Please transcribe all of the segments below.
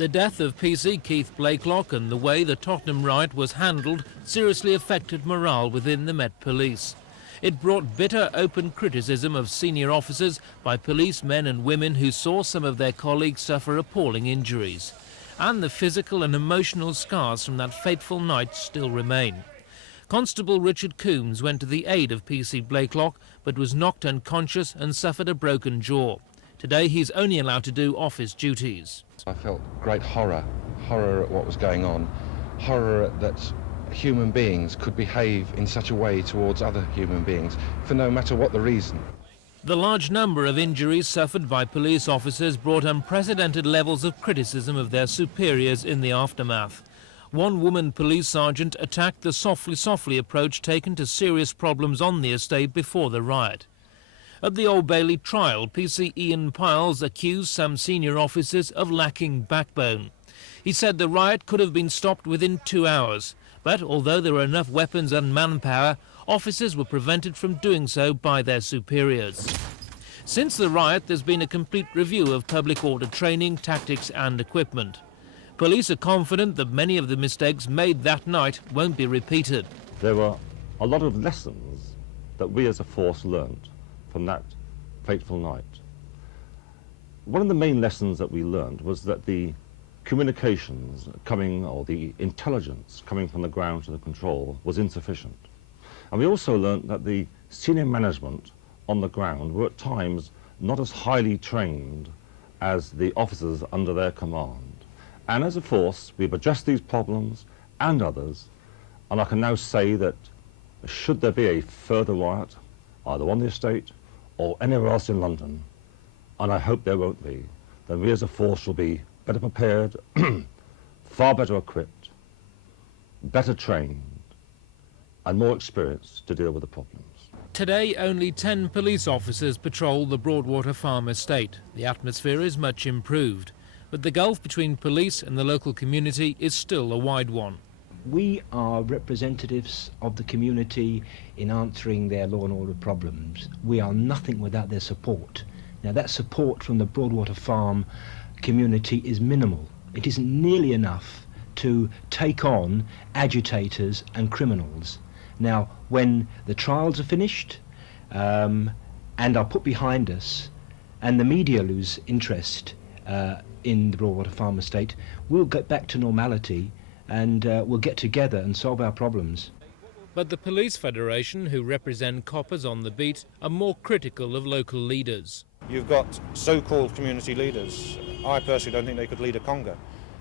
The death of PC Keith Blakelock and the way the Tottenham riot was handled seriously affected morale within the Met Police. It brought bitter, open criticism of senior officers by policemen and women who saw some of their colleagues suffer appalling injuries. And the physical and emotional scars from that fateful night still remain. Constable Richard Coombs went to the aid of PC Blakelock, but was knocked unconscious and suffered a broken jaw. Today he's only allowed to do office duties. I felt great horror at what was going on, horror that human beings could behave in such a way towards other human beings, for no matter what the reason. The large number of injuries suffered by police officers brought unprecedented levels of criticism of their superiors in the aftermath. One woman police sergeant attacked the softly approach taken to serious problems on the estate before the riot. At the Old Bailey trial, PC Ian Piles accused some senior officers of lacking backbone. He said the riot could have been stopped within 2 hours, but although there were enough weapons and manpower, officers were prevented from doing so by their superiors. Since the riot, there's been a complete review of public order training, tactics and equipment. Police are confident that many of the mistakes made that night won't be repeated. There were a lot of lessons that we as a force learned from that fateful night. One of the main lessons that we learned was that the communications coming, or the intelligence coming from the ground to the control, was insufficient. And we also learned that the senior management on the ground were at times not as highly trained as the officers under their command. And as a force, we've addressed these problems and others, and I can now say that should there be a further riot, either on the estate or anywhere else in London, and I hope there won't be, then we as a force will be better prepared, far better equipped, better trained, and more experienced to deal with the problems. Today, only 10 police officers patrol the Broadwater Farm estate. The atmosphere is much improved, but the gulf between police and the local community is still a wide one. We are representatives of the community in answering their law and order problems. We are nothing without their support. Now, that support from the Broadwater Farm community is minimal. It isn't nearly enough to take on agitators and criminals. Now, when the trials are finished and are put behind us, and the media lose interest in the Broadwater Farm estate, we'll get back to normality and we'll get together and solve our problems. But the Police Federation, who represent coppers on the beat, are more critical of local leaders. You've got so-called community leaders. I personally don't think they could lead a conga,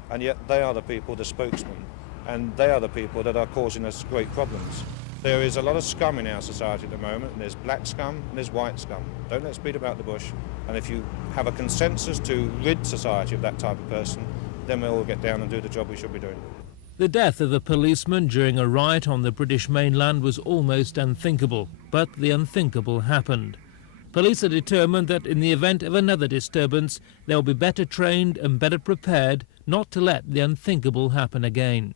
and yet they are the people, the spokesmen, and they are the people that are causing us great problems. There is a lot of scum in our society at the moment, and there's black scum and there's white scum. Don't let's beat about the bush, and if you have a consensus to rid society of that type of person, then we'll all get down and do the job we should be doing. The death of a policeman during a riot on the British mainland was almost unthinkable, but the unthinkable happened. Police are determined that in the event of another disturbance, they'll be better trained and better prepared not to let the unthinkable happen again.